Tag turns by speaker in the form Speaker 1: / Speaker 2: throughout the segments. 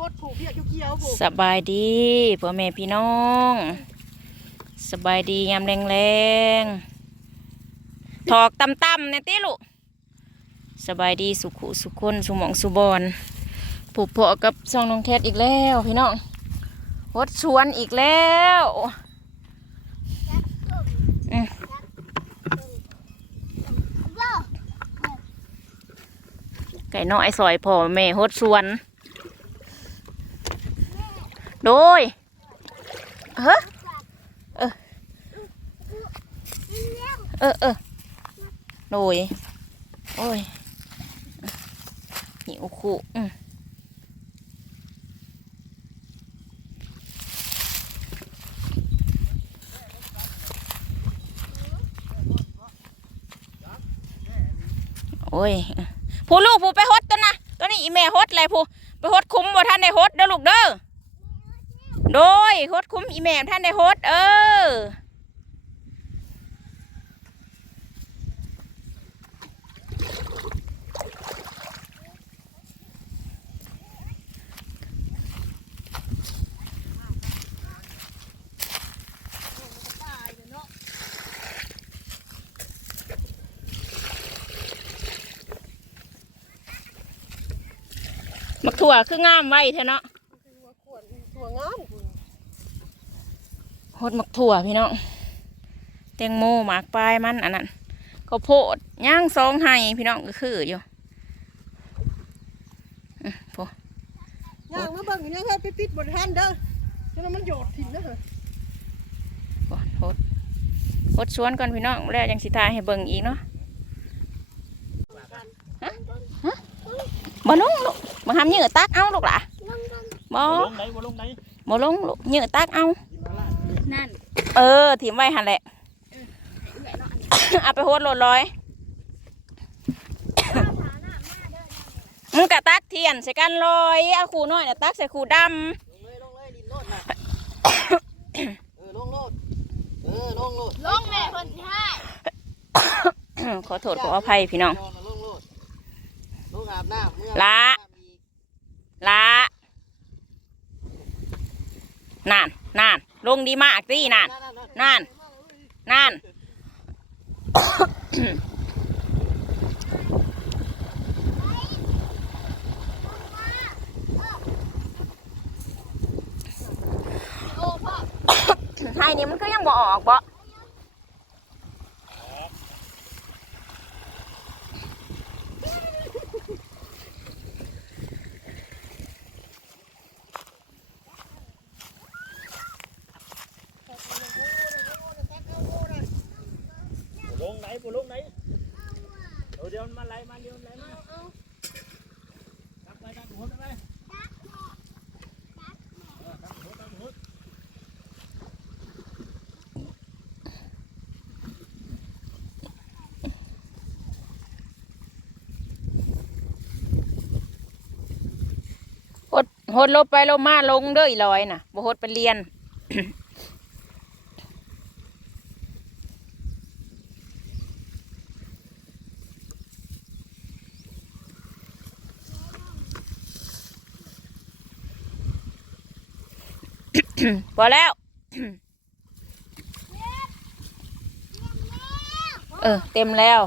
Speaker 1: หดผูกเพียกเขียวๆผูก
Speaker 2: สบายดีพ่อแม่พี่น้อง สบายดียามแรงๆถอกตำๆเนี่ยติลูกสบายดีสุขุสุขคนสุหมองสุบอนผูกเพาะกับซองน้องแคทอีกแล้วพี่น้องหดสวนอีกแล้วไก่น้อยซอยพ่อแม่หดสวน โดยเฮ้อเออเออเออโดยโอ้ยหิวขู่อืมโอ้ยผู้ลูกผู้ไปฮดตัวนะตัวนี้อีแม่ฮดเลยผู้ไปฮดคุ้มบ่ท่านได้ฮดเด้อลูกเด้อ โดยโฮดคุ้มอีแม่ท่านได้โฮดเออมักถั่วคืองามไว้เถอะเนาะ
Speaker 1: หัวขวดหัวงาม ผูก
Speaker 2: โฮดมักถั่วพี่น้องแตงโมหมากปลายมันอันนั้นข้าวโพดย่างซองให้พี่น้องก็คืออยู่อืมพอย่าง
Speaker 1: มาเบิ่งอย่างเฮ้ยไปปิดบนทันเด้อจนมันโยดถิ่นนะเหรอ
Speaker 2: พอโฮดโฮดสวนก่อนพี่น้องแล้วยังสิทายให้เบิ่งอีกเนาะฮะฮะบ่ลงลูกบ่ทำเหยื่อตักเอาลูกหล่ะบ่
Speaker 3: บ่ลงไหนบ่ลงไหน
Speaker 2: บ่ลงลูกเหยื่อตักเอา
Speaker 4: นั่น
Speaker 2: เออถิ่มไว้หันแหละเอาไปโฮดโหลดร้อยมึงกะตักเทียนใส่กันลอยเอาขู่น้อยน่ะตักใส่ขู่ด
Speaker 3: ลงเลยลงเลยดินโลดนะเออลงโลดเออลงโลด
Speaker 4: ลงแม่เพิ่นสิให้ำ
Speaker 2: ขอโทษขออภัยพี่น้อง
Speaker 3: ลงโลดลงอาบน้ำเมื่อ
Speaker 2: ละ
Speaker 3: อาบน้ำอีก
Speaker 2: ละนานนานล งดีมากตีนาน
Speaker 3: นั่นนั่น
Speaker 2: นานนให้นี่มันก็ยังบ่ออกบ่
Speaker 3: บ่ลงไหนบ่ลงไหนเดี๋ยวเดี๋ยวมาไหลมาเดี๋ยวไหลมาตักไปตักหัวไปเออตักหัวตักหัว
Speaker 2: หดหดลบไปลบมาลงเด้ออีลอยน่ะบ่หดไปเรียน พอแล้ว เออ เต็มแล้ว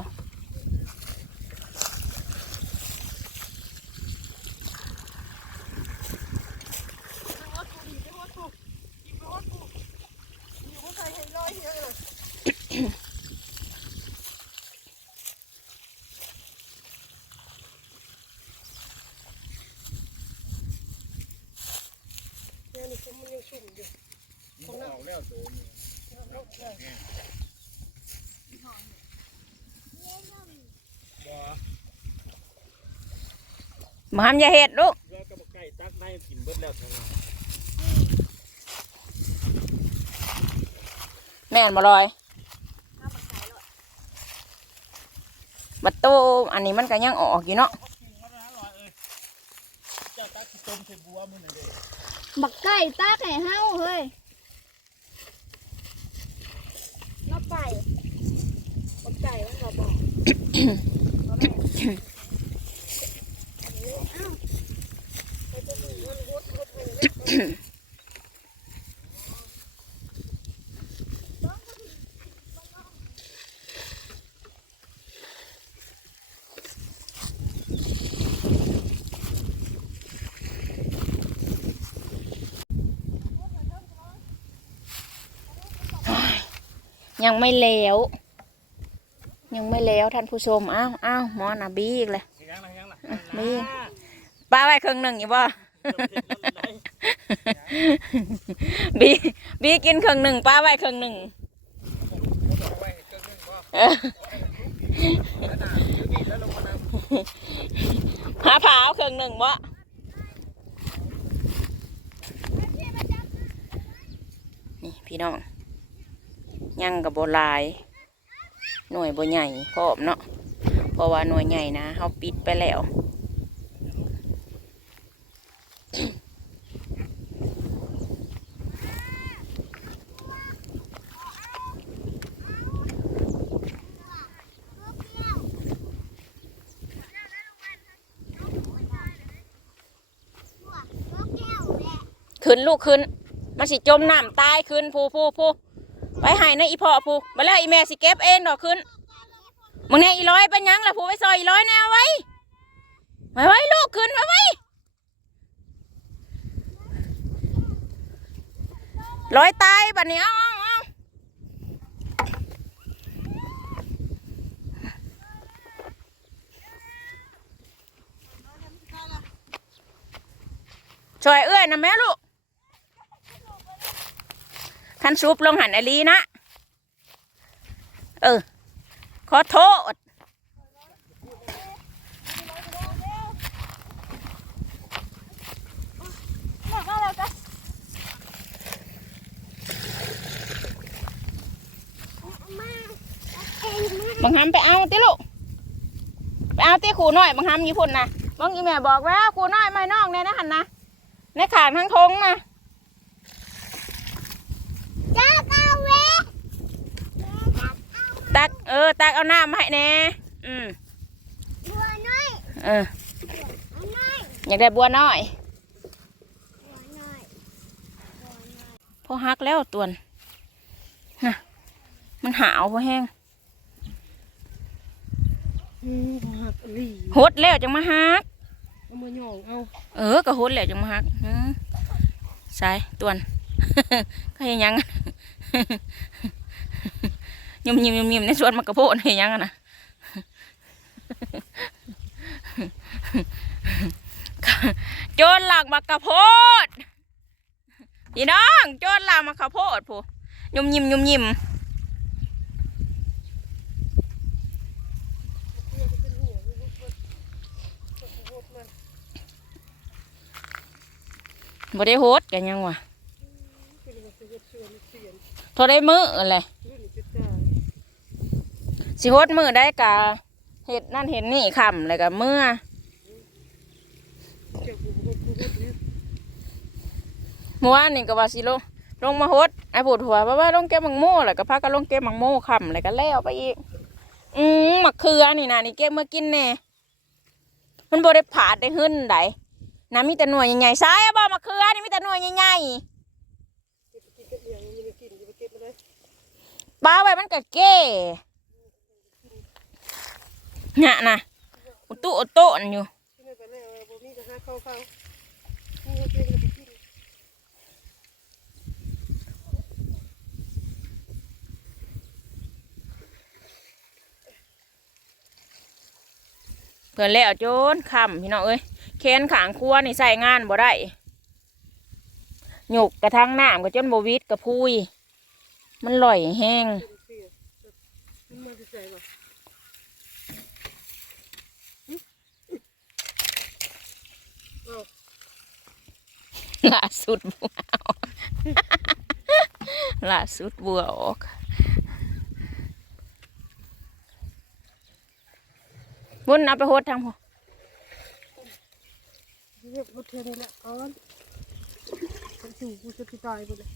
Speaker 1: เนี่ยนี่มันยังชุ่มอยู่
Speaker 3: ของเรา แล้วโดนบ่
Speaker 2: มาห้ามอย่าเห็ดลูก
Speaker 3: เรือกับไก่ตักในกินเบิดแล้วทั้งนั้น
Speaker 2: แม่นบ่ลอยบัตโตอันนี้มันก็ยังออกอยู่เนาะ
Speaker 3: กินเขาได้อร่อยเอ้ยเจ้าตักสิต้มใส่บัวมื้อนั่นเด้
Speaker 4: บักไก่ตากให้เฮาเฮ้ยน้า ไก่บักไก่มันก็บอกอาแม่เอาไปจะดูมันรถ
Speaker 2: ยังไม่แล้ว ยังไม่แล้วท่านผู้ชมอ้าวอ้าวหมอนาบีอีกเลย
Speaker 3: ยังนะยังนะ
Speaker 2: มีป้าไว้ครึ่งหนึ่งอยู่บ่บีบีกินครึ่งหนึ่งป้าไว้ครึ่งหนึ่งเออหาผาเอาครึ่งหนึ่งบ่นี่พี่น้อง ยังกับโบลาย หน่วยโบใหญ่พร้อมเนาะเพราะว่าหน่วยใหญ่นะเขาปิดไปแล้วขึ้นลูกขึ้นมันสิจมน้ำตายขึ้นผู้ผู้ผู้ ไปหายในอีพ่อผู้มาแล้วอีแม่สิเก็บเองดอกขึ้นมึงเนี่ยอีร้อยเป็นยังล่ะผู้ไปซอยอีร้อยแนวไว้ไว้ไว้ลูกขึ้นไว้ไว้ร้อยตายบัดนี้เอาเอาเอาช่วยเอื้อยนะแม่ลูก คันซุปลงหันอลีนะ เออ ขอโทษ บังคับไปเอาติลูก ไปเอาติขู่น้อย บังคับยี่พุ่นนะบังอีแม่บอกแล้วขู่น้อยไม่น้องเนี่ยนะหันนะ ในขางทั้งทงนะ
Speaker 4: จ้าเก้าเว
Speaker 2: ตักเออตักเอาน้ำมาให้แน่อืม
Speaker 4: บัวน้อย
Speaker 2: เออ
Speaker 4: บัวน้อย
Speaker 2: อยากได้บัวน้อย
Speaker 4: บัวน้อย
Speaker 2: พอฮักแล้วตวนนะมันหาวพอแห้ง
Speaker 1: อืมหักอี
Speaker 2: หดแล้วจังมาฮัก
Speaker 1: เอามาหย่องเอา
Speaker 2: เออก็หดแล้วจังมาฮักอืมใส่ตวนก็เห็นยังยิ ยมยิมยิมยิมในสวนมันกระโพดเห็นยังอะนะโจรหลักมากระโพดพี่น้องโจรหลักมากระโพดผู้ยุมยิมยุมยิมบ่ได้โฮดกันยังวะโทรได้มืออะไร สิโฮดมือได้กะเห็ดนั่นเห็ดนี่คำเลยกะเมื่อ
Speaker 1: เมื่
Speaker 2: อวานนี่ก็ว่าสิลงลงมาโฮดไอ้ปวดหัวว่าว่าลงแก้มังโม่แหละก็พากันลงแก้มังโม่คำเลยก็แล้วไปอีก อืมมะเขือนี่นะนี่เก็บมากินแน่มันบ่ได้ผาดได้หึ้นไดนะมีแต่หน่วยใหญ่ๆซ้ายอะบ่มะเขือนี่มีแต่หน่วยใหญ่ๆ
Speaker 1: กินกับเอียงมันไม่กินจะไปเก็บมาได้
Speaker 2: ป้าไว้มันก็เก้ เนี่ยนะอุตุอุตุนอยู่
Speaker 1: ที่นั่นไปแล้วบ่มีก็หาเกิน
Speaker 2: เพื่อนแล้วโจนคำพี่น้องเอ้ยแขนขางครัวนี่ใส่งานบ่ได้หยกกระทั่งน้ำก็จนบวิดกระพุย มันลอยแห้ง
Speaker 1: เป็นเสียมันมาจะใส่บ่
Speaker 2: ล่าสุดบัวออกล่าสุดบัวออกบุญเอาไปโหดทางพอ
Speaker 1: เรียกรถเทนนี่แหละก่อนฉันสู่กูจะตายไปเลย